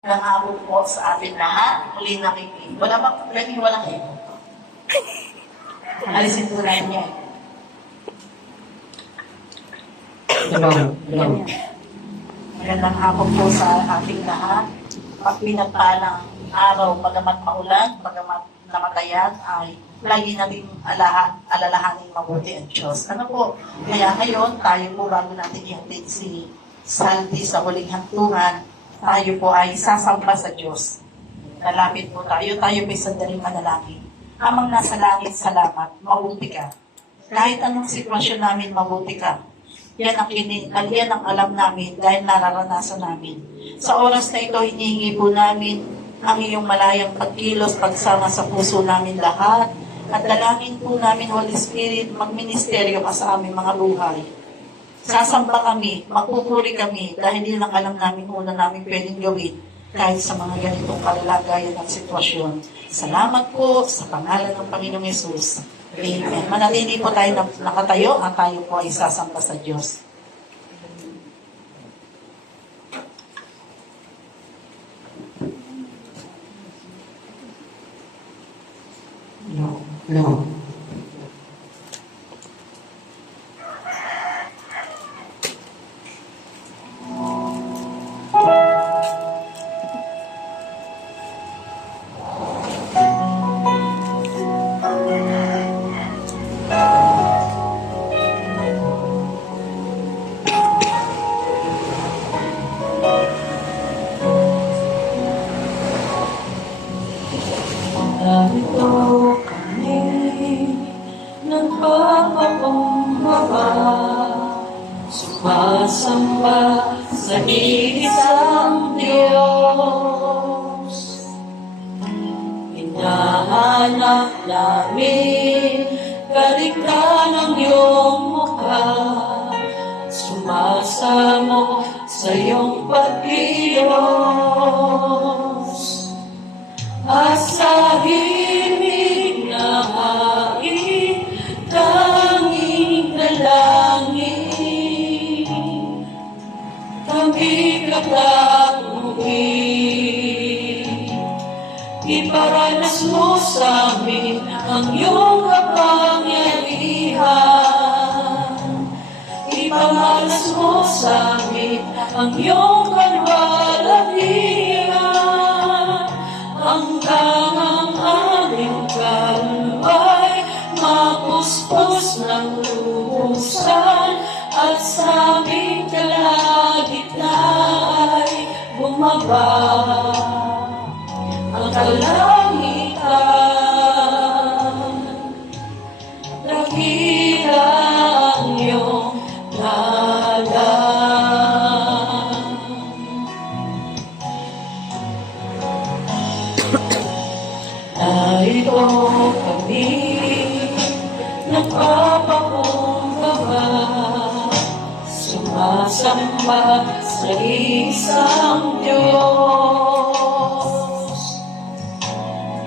Nangako po sa atin lahat, muli nakikinig. Wala bang lagi walang kayo? Alisin po natin yan. Magandang hapon po sa ating lahat. Pagpinagpalang araw, bagamat maulan, bagamat namatayan, ay lagi natin alalahanin mabuti ang Diyos. Ano po? Kaya ngayon, tayo po bago natin ihatid si Sandy sa huling hantungan, tayo po ay sasamba sa Diyos. Lalapit po tayo may sandaling manalangin. Amang nasa langit, salamat, mabuti ka. Kahit anong sitwasyon namin, mabuti ka. Yan ang alam namin dahil nararanasan namin. Sa oras na ito, hinihingi po namin ang iyong malayang pagkilos, pagsama sa puso namin lahat. At dalangin po namin, Holy Spirit, magministeryo ka sa aming mga buhay. Sasamba kami, magpupuri kami, dahil hindi lang alam namin una namin pwedeng gawin kahit sa mga ganitong kalalagayan at sitwasyon. Salamat po sa pangalan ng Panginoong Yesus. Amen. Manatili po tayo nakatayo at tayo po ay sasamba sa Diyos. No. Narito kami, nagpapakumbaba, sumasamba sa iisang Diyos. Hinahanap namin, kalikhan ang iyong mukha, sumasamo sa iyong pagkilos. At sa himig na hain, tanging dalangin, kami katakuin. Iparanas mo sa amin ang iyong kapangyarihan. Ipamalas mo sa amin ang iyong kalwalhatian. Hanggang ang aming kaluluwa'y mapuspos ng lubusan, at sa aming kalagitnaan ay bumaba ang kalangitan. Dakila ang iyong ngalan. Narito kami, nagpapakumbaba, sumasamba sa isang Diyos.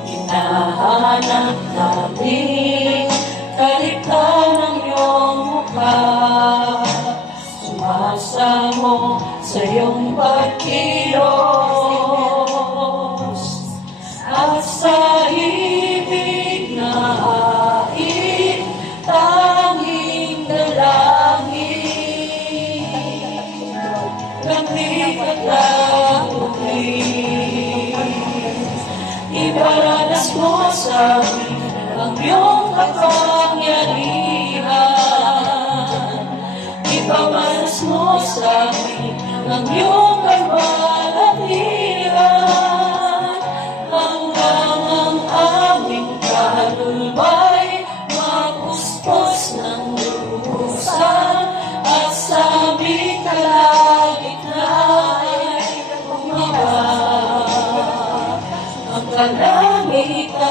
Hinahanap namin, kalikhan ang iyong mukha, sumasamo sa iyong pagkilos. At sa ibig na hain, tanging dalangin, kami katakutin. Iparanas mo sa amin ang iyong kapangyarihan. Ipamalas mo sa amin ang iyong kalwalhatian. Hanggang ang aming kaluluwa'y mapuspos ng lubusan, at sa aming kalagitnaan ay bumaba ang kalangitan.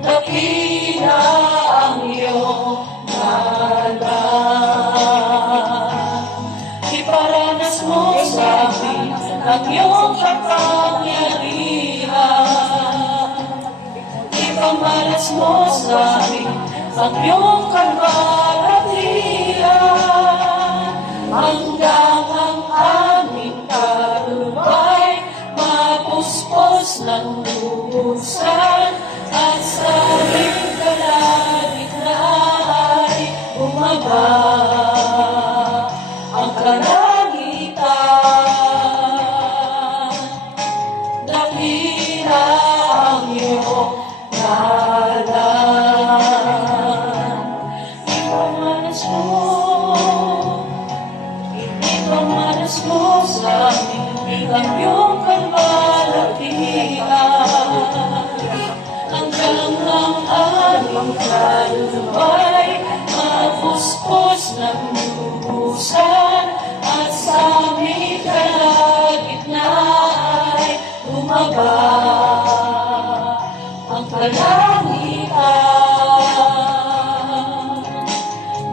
Dakila ang iyong ngalan. Iparanas mo sa amin ang iyong kapangyarihan. Ipamalas mo sa amin ang iyong kalwalhatian. Hanggang ang aming mo sa amin ang iyong kalwalhatian. Hanggang ang aming kaluluwa'y mapuspos ng lubusan, at sa aming kalagitnaan ay bumaba ang kalangitan.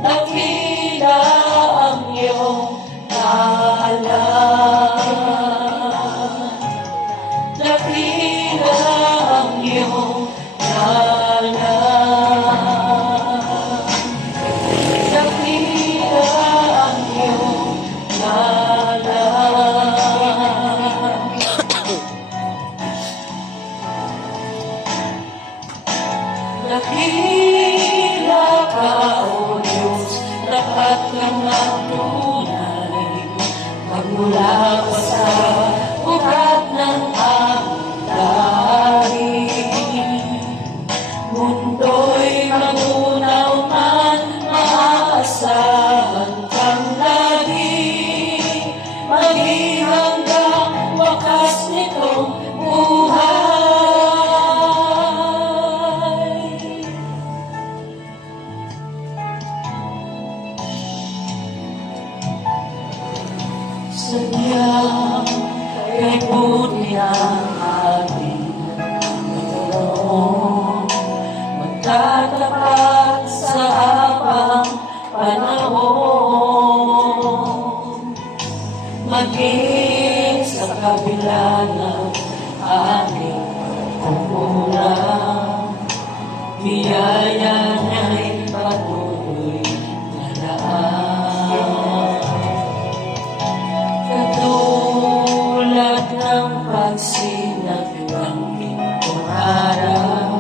Dakila ang iyong ngalan, dakila ang iyong ngalan, dakila ang iyong ngalan. Dakila ka, O Diyos, dapat kang magtunay, magmula pa sa ugat ng aming lahi. Mundo'y magunaw man, maaasahan kang lagi, maging hanggang wakas nitong buhay. Sadyang kay buti ang ating Panginoon, magtatapat sa habang panahon. Maging sa kabila ng aming kukulang, biyaya niya'y patuloy na daan. Katulad ng pagsinag ng gintong araw,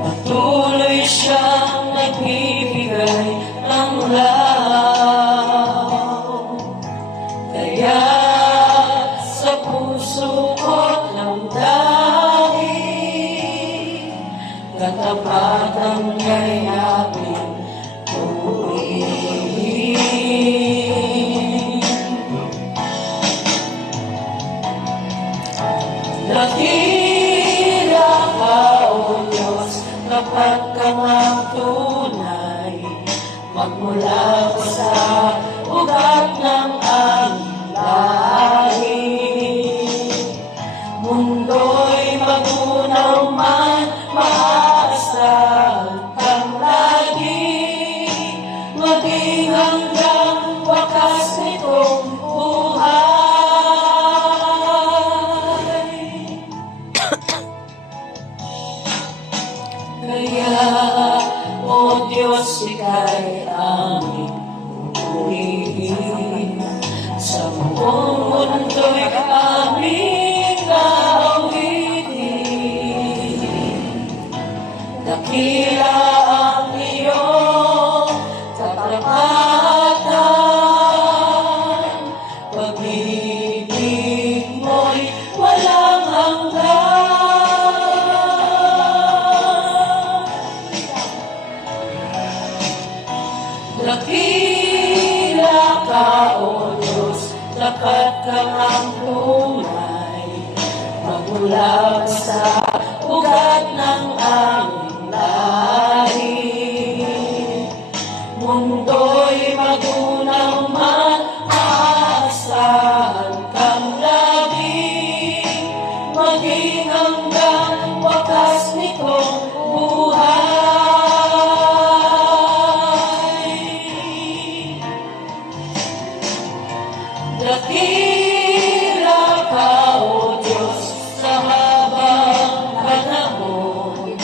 patuloy siyang nagbibigay ng law. Kaya sa puso ko't damdamin, katapatan niya'y aking tuwin. Dakila ka, O Diyos, dapat kang magtunay, magmula pa sa ugat ng aming lahi. Mundo'y magunaw man, maaasahan kang lagi, maging hanggang wakas nitong buhay. Kaya, O Diyos, ika'y aming pupurihin, sa buong mundo'y aming aawitin. Dakila ang iyong katapatan, pag-ibig mo'y walang hanggan. Dakila ka, O Diyos, dapat kang ang tunay, magmula pa sa ugat ng aming lahi. Mundo'y magunaw man, maaasahan kang lagi, maging hanggang wakas nitong buhay. Dakila ka, O Diyos, sa habang panahon,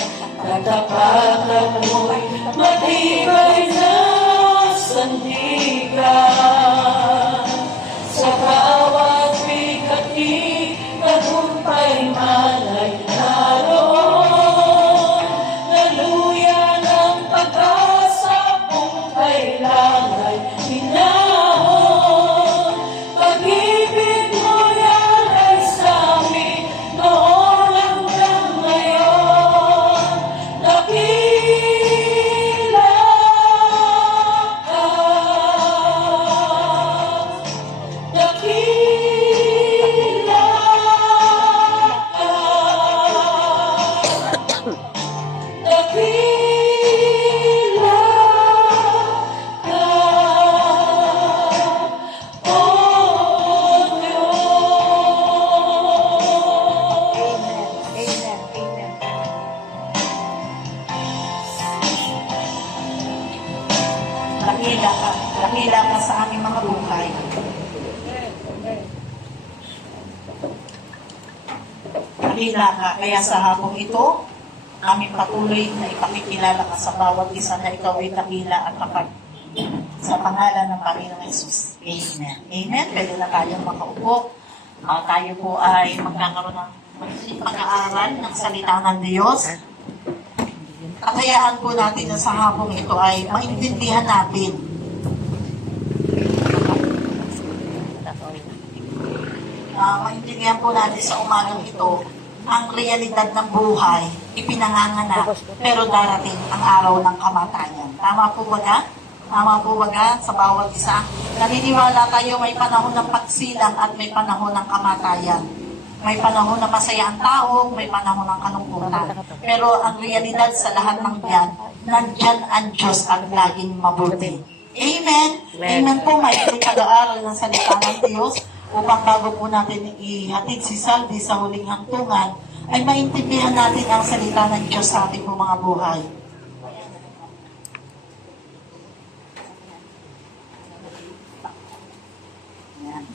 dakila ka. Kaya sa hapong ito, aming patuloy na ipakikilala ka sa bawat isa na ikaw ay dakila at kapag sa pangalan ng Panginoong Yesus. Amen. Amen. Pwede na tayong makaupo. Tayo po ay magkakaroon ng pag-aaral ng salita ng Diyos. Kakayaan po natin na sa hapong ito ay maintindihan natin maintindihan po natin sa umagang ito ang realidad ng buhay, ipinanganganak, pero darating ang araw ng kamatayan. Tama po ba ga? Tama po ba ga sa bawat isa? Naniniwala tayo may panahon ng pagsilang at may panahon ng kamatayan. May panahon na masaya ang tao, may panahon ng kalungkutan. Pero ang realidad sa lahat ng yan, nandyan ang Diyos at laging mabuti. Amen? Amen po, may pag-aaral ng salita ng Diyos upang bago po natin ihatid si Saldi sa huling hantungan, ay maintindihan natin ang salita ng Diyos sa ating mga buhay.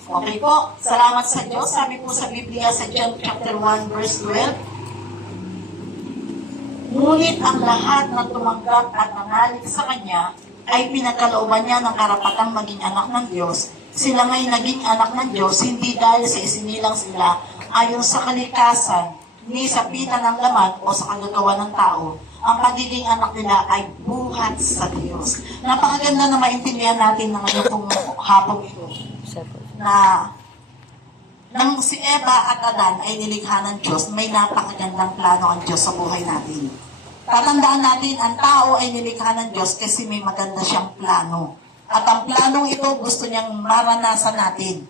Okay po, salamat sa Diyos. Sabi po sa Biblia sa John chapter 1 verse 12, ngunit ang lahat na tumanggap at nanalig sa Kanya ay pinagkalooban niya ng karapatang maging anak ng Diyos. Sila nga'y naging anak ng Diyos, hindi dahil sa isinilang sila ayon sa kalikasan, ni sa pita ng laman o sa kagagawa ng tao. Ang pagiging anak nila ay buhat sa Diyos. Napakaganda na maintindihan natin ng ngayong hapong ito na nang si Eva at Adan ay nilikha ng Diyos, may napakagandang plano ang Diyos sa buhay natin. Tatandaan natin, ang tao ay nilikha ng Diyos kasi may maganda siyang plano. At ang planong ito gusto niyang maranasan natin.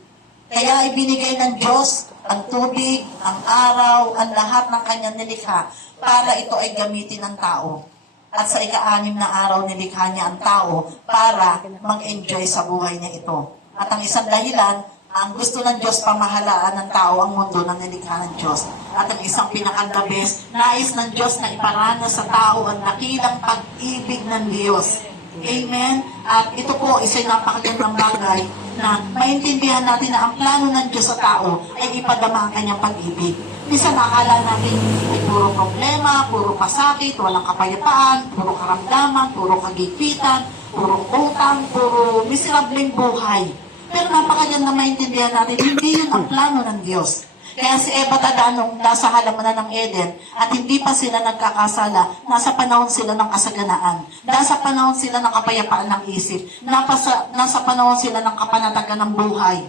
Kaya ibinigay ng Diyos ang tubig, ang araw, ang lahat ng kanyang nilikha para ito ay gamitin ng tao. At sa ika-6 na araw nilikha niya ang tao para mag-enjoy sa buhay niya ito. At ang isang dahilan, ang gusto ng Diyos pamahalaan ng tao ang mundo na nilikha ng Diyos. At ang isang pinaka-the-best, nais ng Diyos na iparana sa tao ang dakilang pag-ibig ng Diyos. Amen? At ito po, isa'y napakagandang bagay na maintindihan natin na ang plano ng Diyos sa tao ay ipadama ang kanyang pag-ibig. Minsan nakakala natin ay puro problema, puro pasakit, walang kapayapaan, puro karamdaman, puro kagigpitan, puro utang, puro miserableng buhay. Pero napakaganda maintindihan natin, hindi yun ang plano ng Diyos. Kaya si Eva at Adan nung nasa halamanan ng Eden at hindi pa sila nagkakasala, nasa panahon sila ng kasaganaan. Nasa panahon sila ng kapayapaan ng isip. Nasa panahon sila ng kapanatagan ng buhay.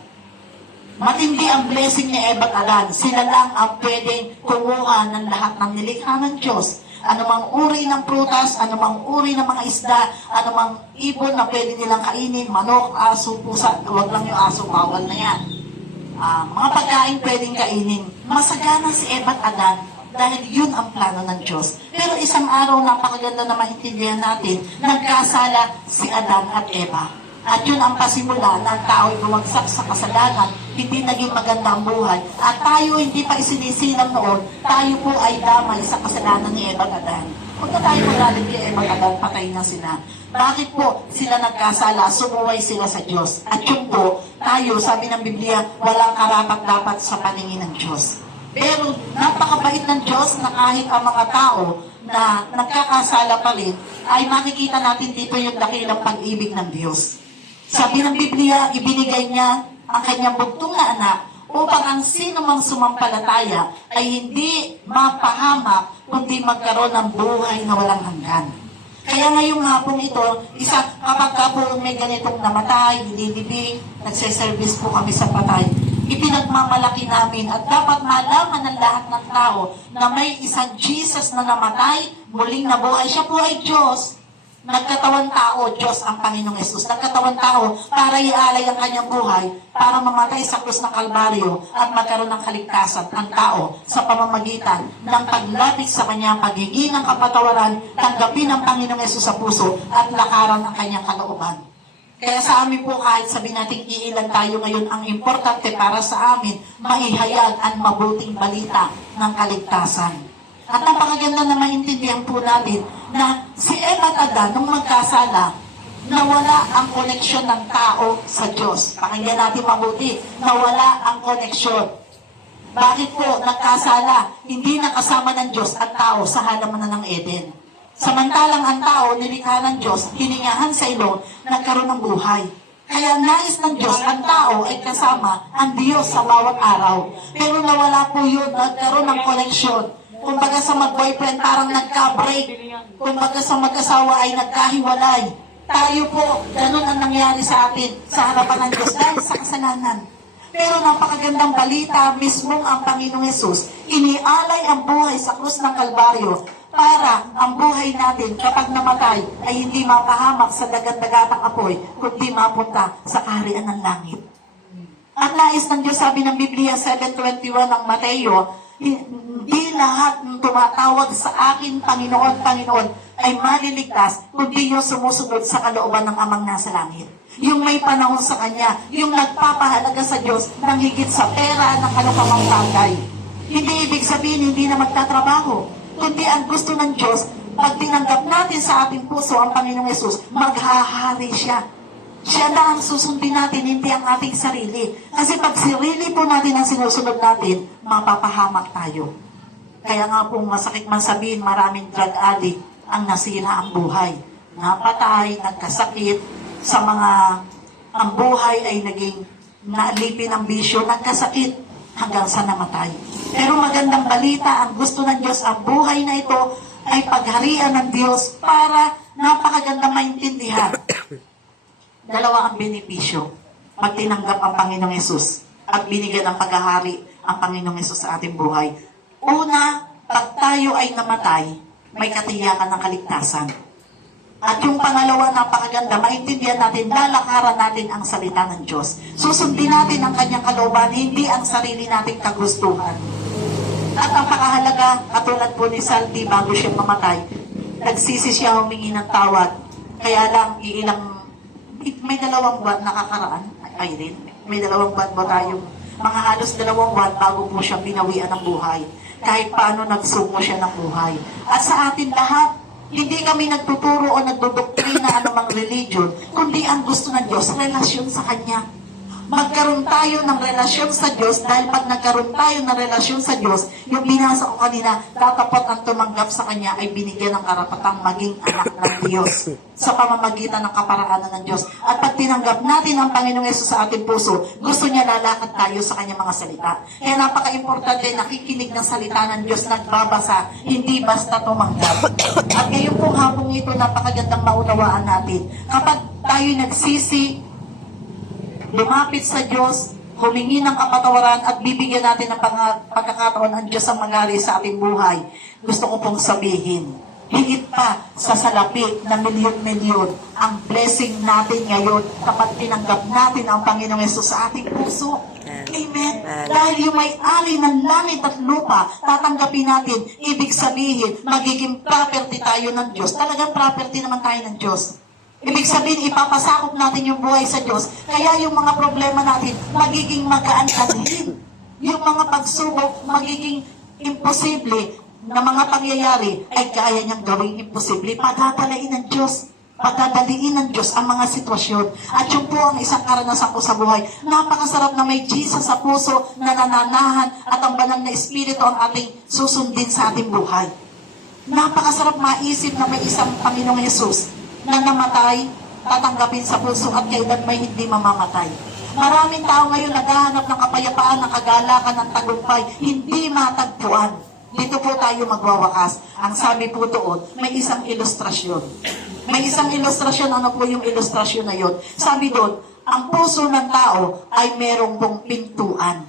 Matindi ang blessing ni Eva at Adan. Sila lang ang pwedeng kumuha ng lahat ng nilikha ng Diyos. Anumang uri ng prutas, anumang uri ng mga isda, anumang ibon na pwede nilang kainin, manok, aso, pusa, huwag lang yung aso, bawal na yan. Mga pagkain pwedeng kainin. Masagana si Eva at Adan dahil yun ang plano ng Diyos. Pero isang araw, napakaganda na maintindihan natin, nagkasala si Adan at Eva. At yun ang pasimula na ang tao ay bumagsak sa kasalanan, hindi naging maganda ang buhay. At tayo hindi pa isinisilang noon, tayo po ay damay sa kasalanan ni Eva at Adan. Huwag na tayo magalit kay Eva at Adan, patay na sila. Bakit po sila nagkasala? Sumuway sila sa Diyos. At yun po, tayo, sabi ng Biblia, walang karapat-dapat sa paningin ng Diyos. Pero napakabait ng Diyos na kahit ang mga tao na nagkakasala pa rin, ay makikita natin dito yung dakilang pag-ibig ng Diyos. Sabi ng Biblia, ibinigay niya ang kanyang bugtong na anak upang ang sino mang sumampalataya ay hindi mapahamak kundi magkaroon ng buhay na walang hanggan. Kaya ngayong hapon ito, kapag ka po may ganitong namatay, nililibing, nagsiservice po kami sa patay, ipinagmamalaki namin at dapat malaman ng lahat ng tao na may isang Jesus na namatay, muling nabuhay. Siya po ay Diyos. Nagkatawan tao, Diyos ang Panginoong Yesus. Nagkatawan tao para ialay ang kanyang buhay, para mamatay sa krus ng Kalbaryo at magkaroon ng kaligtasan ang tao sa pamamagitan ng paglapit sa kanyang paghingi ng kapatawaran, tanggapin ang Panginoong Yesus sa puso at lakaran ang kanyang kalooban. Kaya sa amin po, kahit sabi natin iilan tayo ngayon, ang importante para sa amin, maihayag ang mabuting balita ng kaligtasan. At napakaganda na maintindihan po natin na si Eva at Adan, nung magkasala, nawala ang koneksyon ng tao sa Diyos. Pakinggan natin mabuti, nawala ang koneksyon. Bakit po nagkasala? Hindi nakasama ng Diyos at tao sa halamanan ng Eden. Samantalang ang tao, nilikha ng Diyos, hiningahan sa ilong, nagkaroon ng buhay. Kaya nais ng Diyos, ang tao ay kasama ang Diyos sa bawat araw. Pero nawala po yun, nagkaroon ng koneksyon. Kumbaga sa mag-boyfriend, parang nagka-break. Kumbaga sa mag-asawa ay nagkahiwalay. Tayo po, ganun ang nangyari sa atin sa harapan ng Diyos dahil sa kasalanan. Pero napakagandang balita, mismong ang Panginoong Hesus, inialay ang buhay sa krus ng Kalbaryo para ang buhay natin kapag namatay ay hindi mapahamak sa dagat-dagatang apoy, kundi mapunta sa kaharian ng langit. At nais ng Diyos, sabi ng Biblia 7:21 ng Mateo, hindi lahat ng tumatawag sa akin, Panginoon, Panginoon, ay maliligtas, kundi yung sumusunod sa kalooban ng Amang nasa langit. Yung may panahon sa Kanya, yung nagpapahalaga sa Diyos ng higit sa pera ng kalupamang bagay. Hindi ibig sabihin hindi na magtatrabaho, kundi ang gusto ng Diyos, pag tinanggap natin sa ating puso ang Panginoong Yesus, maghahari siya. Siya na ang susundin natin, hindi ang ating sarili. Kasi pag sarili po natin ang sinusunod natin, mapapahamak tayo. Kaya nga po masakit man sabihin, maraming drug addict ang nasira ang buhay. Napatay, nagkasakit, sa mga ang buhay ay naging naalipin ng bisyo, nagkasakit hanggang sa namatay. Pero magandang balita, ang gusto ng Diyos, ang buhay na ito ay pagharian ng Diyos para napakagandang maintindihan. Dalawa ang benepisyo. Magtinanggap ang Panginoong Yesus at binigyan ng paghahari ang Panginoong Yesus sa ating buhay. Una, pag tayo ay namatay, may katiyakan ng kaligtasan. At yung pangalawa, napakaganda, maintindihan natin, lalakaran natin ang salita ng Diyos. Susundin natin ang kanyang kalooban, hindi ang sarili nating kagustuhan. At ang pakahalaga, katulad po ni Saldi, bago siya mamatay, nagsisi siya humingi ng tawad. Kaya lang, may 2 buwan nakakaraan, Irene, may 2 buwan ba tayong, mga halos 2 buwan bago po siya binawian ng buhay. Kahit paano nagsungo siya ng buhay. At sa atin lahat, hindi kami nagtuturo o nagdodoktrina anumang religion, kundi ang gusto ng Diyos, relasyon sa Kanya. Magkaroon tayo ng relasyon sa Diyos dahil pag nagkaroon tayo ng relasyon sa Diyos, yung binasa ko kanina, tatapat ang tumanggap sa Kanya ay binigyan ng karapatang maging anak ng Diyos sa pamamagitan ng kaparaanan ng Diyos. At pag tinanggap natin ang Panginoong Yesus sa ating puso, gusto niya lalakad tayo sa Kanyang mga salita. Kaya napaka-importante, nakikinig ng salita ng Diyos, nagbabasa, hindi basta tumanggap. At ngayon pong hapong ito, napakagandang maunawaan natin. Kapag tayo nagsisi, lumapit sa Diyos, humingi ng kapatawaran at bibigyan natin ng pagkakataon ang Diyos ang magari sa ating buhay. Gusto ko pong sabihin, higit pa sa salapi na milyon-milyon ang blessing natin ngayon kapag tinanggap natin ang Panginoong Yesus sa ating puso. Amen. Dahil yung may-ari ng langit at lupa, tatanggapin natin, ibig sabihin, magiging property tayo ng Diyos. Talagang property naman tayo ng Diyos. Ibig sabihin, ipapasakop natin yung buhay sa Diyos. Kaya yung mga problema natin, magiging magaan-ganin. Yung mga pagsubok, magiging imposible na mga pangyayari, ay kaya niyang gawing imposible. Padadalain ng Diyos. Padadaliin ng Diyos ang mga sitwasyon. At yung po ang isang karanasan ko sa buhay. Napakasarap na may Jesus sa puso, na nananahan, at ang banal na Espiritu ang ating susundin sa ating buhay. Napakasarap maisip na may isang Panginoong Yesus na namatay, tatanggapin sa puso at kailan may hindi mamamatay. Maraming tao ngayon naghahanap ng kapayapaan, ng kagalakan, ng tagumpay, hindi matagpuan. Dito po tayo magwawakas. Ang sabi po doon, may isang ilustrasyon. May isang ilustrasyon, ano po yung ilustrasyon na yun? Sabi doon, ang puso ng tao ay merong pong pintuan.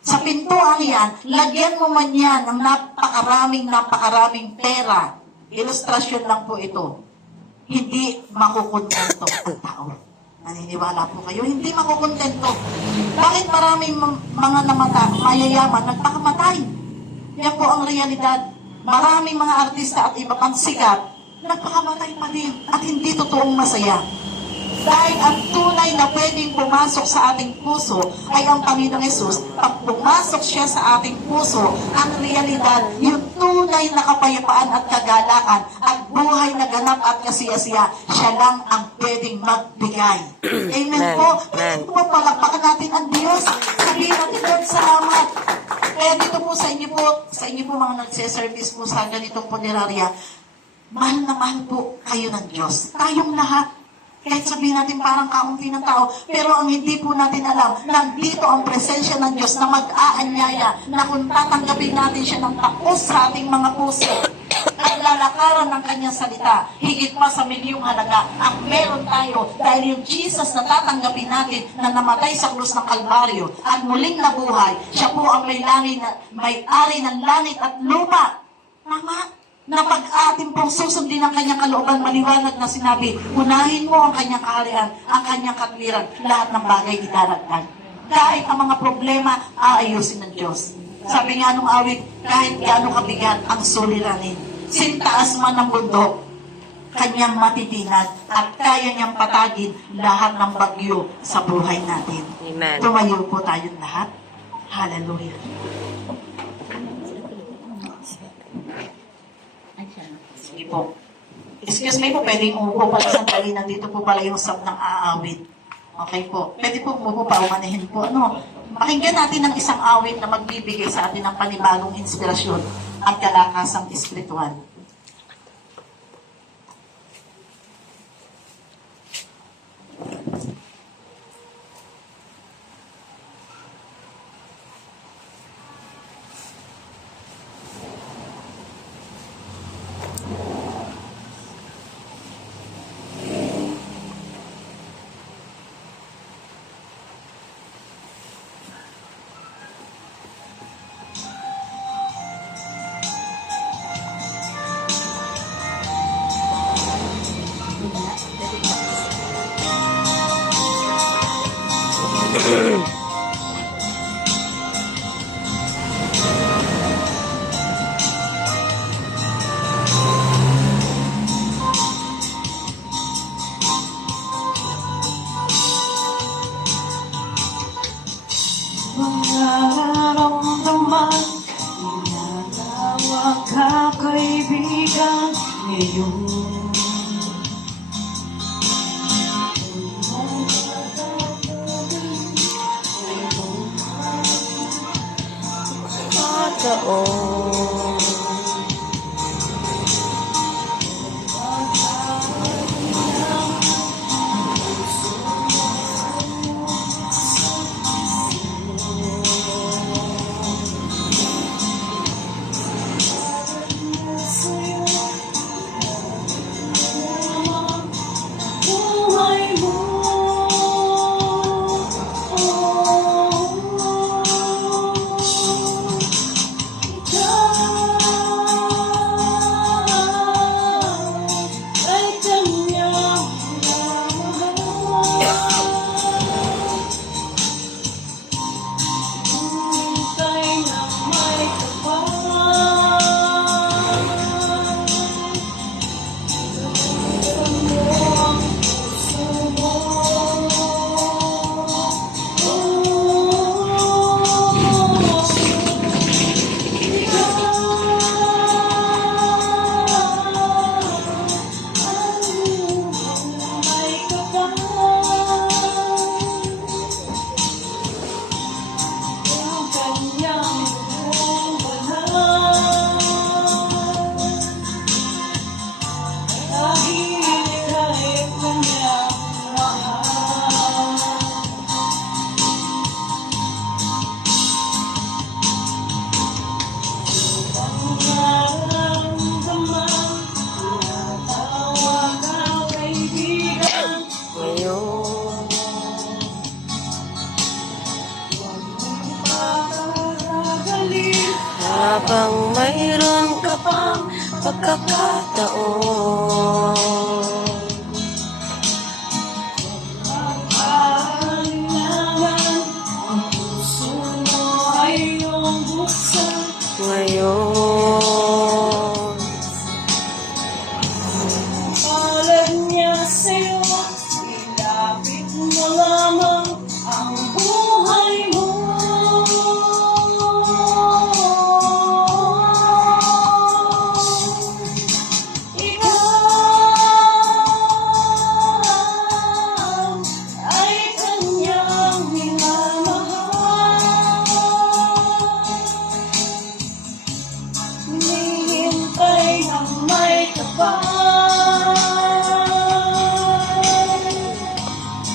Sa pintuan yan, lagyan mo man yan ng napakaraming pera. Ilustrasyon lang po ito. Hindi makukontento ang tao. Naniniwala po kayo? Hindi makukontento. Bakit maraming mga mayayaman nagpakamatay? Yan po ang realidad. Maraming mga artista at iba pang sikat, nagpakamatay pa din at hindi totoong masaya. Dahil ang tunay na pwedeng pumasok sa ating puso ay ang Panginoong Yesus. Pag pumasok siya sa ating puso, ang realidad, yung tunay na kapayapaan at kagalakan at buhay na ganap at kasiyasiya, siya lang ang pwedeng magbigay. Amen po. Palakpakan natin ang Diyos. Sabihin natin, Lord, salamat. po, sa inyo po mga nagse-service po sa ganitong punerarya, mahal na mahal po kayo ng Diyos. Tayong lahat. Kahit sabihin natin parang kaunti ng tao, pero ang hindi po natin alam, nandito ang presensya ng Diyos na mag-aanyaya, na kung tatanggapin natin siya ng taos sa ating mga puso, at lalakaran ng kanyang salita, higit pa sa milyong halaga, ang meron tayo, dahil yung Jesus na tatanggapin natin, na namatay sa krus ng Kalbaryo, at muling nabuhay, siya po ang may-ari ng langit at lupa. Tama? Na pag atin pong susundin ang kanyang kalooban, maliwanag na sinabi, unahin mo ang kanyang kaharian, ang kanyang katwiran, lahat ng bagay idaragdag. Kahit ang mga problema, aayusin ng Diyos. Sabi nga nung awit, kahit gaano kabigat ang suliranin, sintaas man ng bundok, kanyang matitinag at kaya niyang patagin lahat ng bagyo sa buhay natin. Amen. Tumayo po tayong lahat. Hallelujah. Sige po. Excuse me po, pwedeng umupo pala sandali. Nandito po pala yung sab ng aawit. Okay po. Pwede po umupo pa, umanahin po. Pakinggan natin ng isang awit na magbibigay sa atin ng panibagong inspirasyon at kalakasang espiritual. Nararamdaman, tinatawag ka kaibigan ngayon. Pagkakataon. Habang mayroon ka pang pagkakataon, Kailangan ang puso mo ay iyong buksan ngayon. palad niya sa'yo, ilapit mo lamang ang buhay mo. Ikaw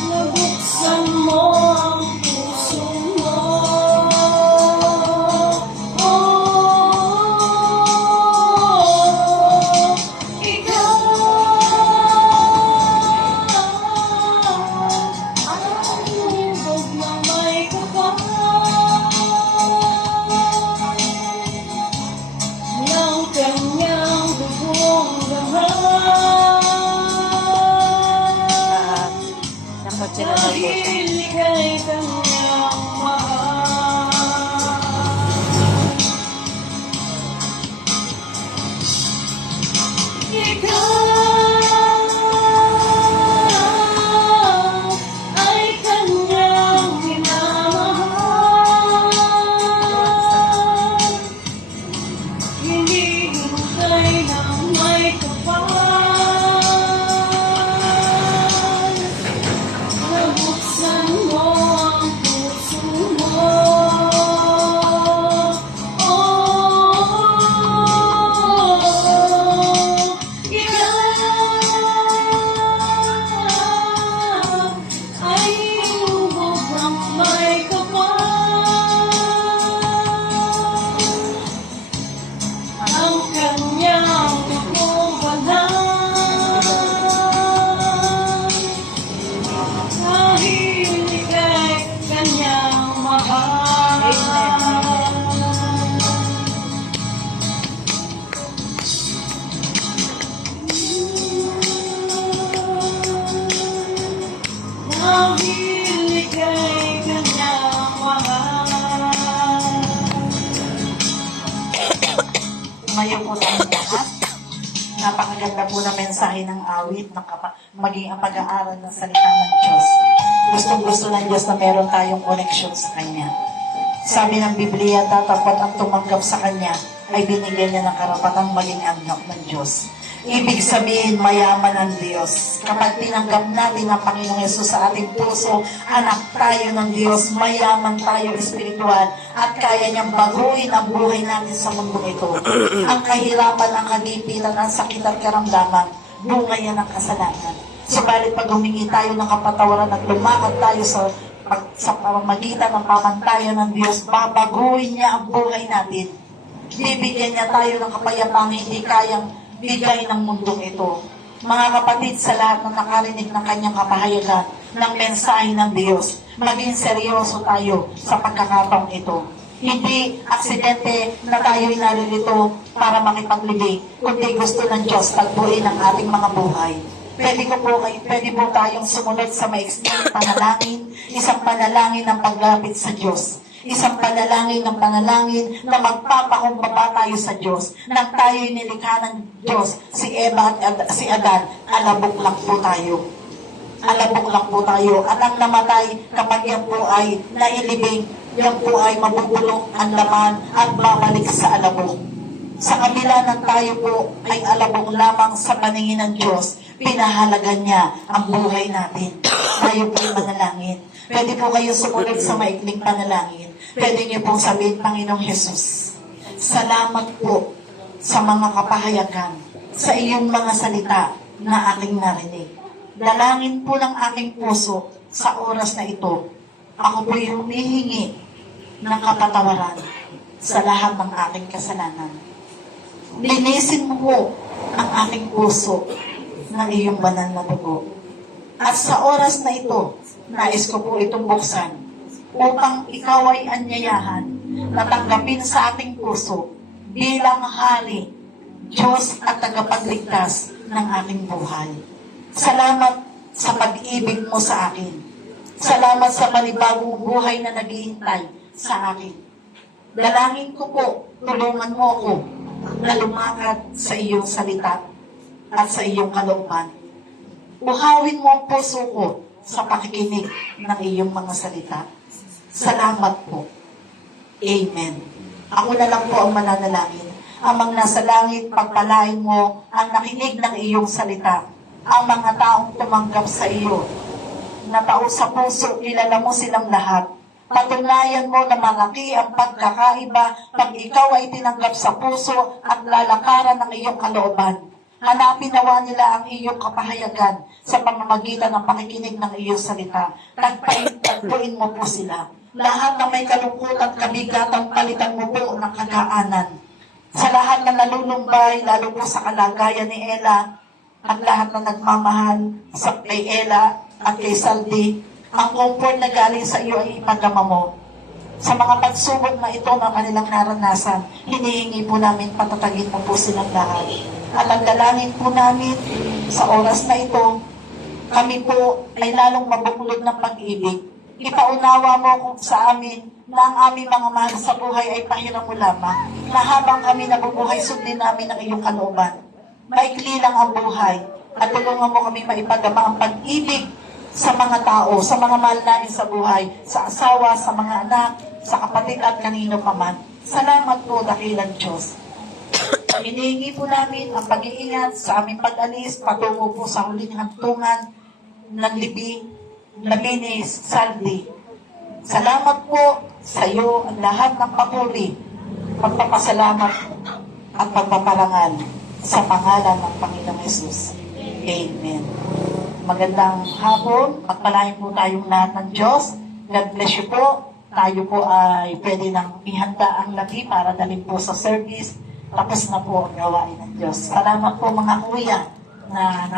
Nabuksan mo ang puso mo. Ikaw ang hubog na may kapal ng kanyang dugong damal. Dapat sila nag-usap. Dahil ika'y kanyang mahal. Ikaw ay kanyang minamahal. Hinihintay ng may kapal. Nabuksan mo ang puso mo. Ikaw ay hubog ng may kapal. Ang kanyang dugong banal. Dahil ika'y kanyang mahal. Dahil ika'y kanyang mahal. Tumayo po tayong lahat. Napakaganda po na mensahe ng awit, maging ang pag-aaral ng salita ng Diyos. Gustong-gusto ng Diyos na meron tayong connection sa Kanya. Sabi ng Biblia, tatapat ang tumanggap sa Kanya ay binigyan niya ng karapatang maging anak ng Diyos. Ibig sabihin, mayaman ang Diyos. Kapag tinanggap natin ang Panginoong Yesus sa ating puso, anak tayo ng Diyos, mayaman tayo espiritual, at kaya niyang baguhin ang buhay natin sa mundong ito. Ang kahirapan, ang kagipitan, ang sakit at karamdaman, bunga yan ng kasalanan. Subalit pag humingi tayo ng kapatawaran at lumakad tayo sa pamamagitan ng pamantayan ng Diyos, babaguhin niya ang buhay natin. Bibigyan niya tayo ng kapayapang hindi kayang bigay ng mundong ito. Mga kapatid, sa lahat ng nakarinig ng kanyang kapahayagan ng mensahe ng Diyos, maging seryoso tayo sa pagkakataong ito. Hindi aksidente na tayo'y naririto para makipaglibing, kundi gusto ng Diyos tagpuin ang ating mga buhay. Pwede po tayong sumunod sa maiksing panalangin, isang panalangin ng paglapit sa Diyos. Isang panalangin ng panalangin na magpapakumbaba tayo sa Diyos. Nang tayo'y nilikha ng Diyos, si Eva at si Adan, alabok lang po tayo. Alabok lang po tayo. At ang namatay, kapag yan po ay nailibing, yan po ay mabubulok ang laman at babalik sa alabok. Sa kabila ng tayo po ay alabok lamang sa paningin ng Diyos, pinahalagan niya ang buhay natin. Tayo po'y manalangin. Pwede po kayo sumunod sa maikling panalangin. Pwede niyo pong sabihin, Panginoong Jesus, salamat po sa mga kapahayagan, sa iyong mga salita na aking narinig. Dalangin po ng aking puso sa oras na ito. Ako po'y humihingi ng kapatawaran sa lahat ng aking kasalanan. Linisin mo po ang aking puso ng iyong banal na dugo. At sa oras na ito, nais ko po itong buksan upang ikaw ay anyayahan na tanggapin sa ating puso bilang Hari, Diyos at tagapagligtas ng aking buhay. Salamat sa pag-ibig mo sa akin. Salamat sa panibagong buhay na naghihintay sa akin. Dalangin ko po, tulungan mo ako na lumakad sa iyong salita at sa iyong kalooban. Uhawin mo ang puso ko sa pakikinig ng iyong mga salita. Salamat po. Amen. Ako na lang po ang mananalangin. Amang nasa langit, pagpalain mo ang nakinig ng iyong salita. Ang mga taong tumanggap sa iyo. Na tao sa puso, kilala mo silang lahat. Patunayan mo na malaki ang pagkakaiba pag ikaw ay tinanggap sa puso at lalakaran ng iyong kalooban. Hanapin nawa nila ang iyong kapahayagan sa pamamagitan ng pakikinig ng iyong salita. Tagpuin mo po sila. Lahat na may kalungkutan, kabigatan, palitan mo po ng kagaanan. Sa lahat na nalulumbay, lalo po sa kalagayan ni Ella, at lahat na nagmamahal sa kay Ella at kay Saldi, ang comfort na galing sa iyo ay ipadama mo. Sa mga pagsubok na ito na kanilang naranasan, hinihingi po namin patatagin mo po silang lahat. At ang dalangin po namin sa oras na ito, kami po ay lalong mabuklod ng pag-ibig. Ipaunawa mo kung sa amin na ang aming mga mahal sa buhay ay pahiram mo lamang, na habang kami nabubuhay, sundin namin ang iyong kalooban. Maikli lang ang buhay at tulungan mo kami maipadama ang pag-ibig sa mga tao, sa mga mahal namin sa buhay, sa asawa, sa mga anak, sa kapatid at kanino pa man. Salamat po, dakilang Diyos. Hinihingi po namin ang pag-iingat sa aming pag-alis, patungo po sa huling hantungan ng libing, Labinis, Saldi. Salamat po sa iyo ang lahat ng papuri, pagpapasalamat at pagpaparangal sa pangalan ng Panginoong Yesus. Amen. Magandang hapon. Pagpalain po tayong lahat ng Diyos. God bless you po. Tayo po ay pwede nang ihanda ang labi para dalhin po sa service. Tapos na po ang gawain ng Diyos. Salamat po mga kuya na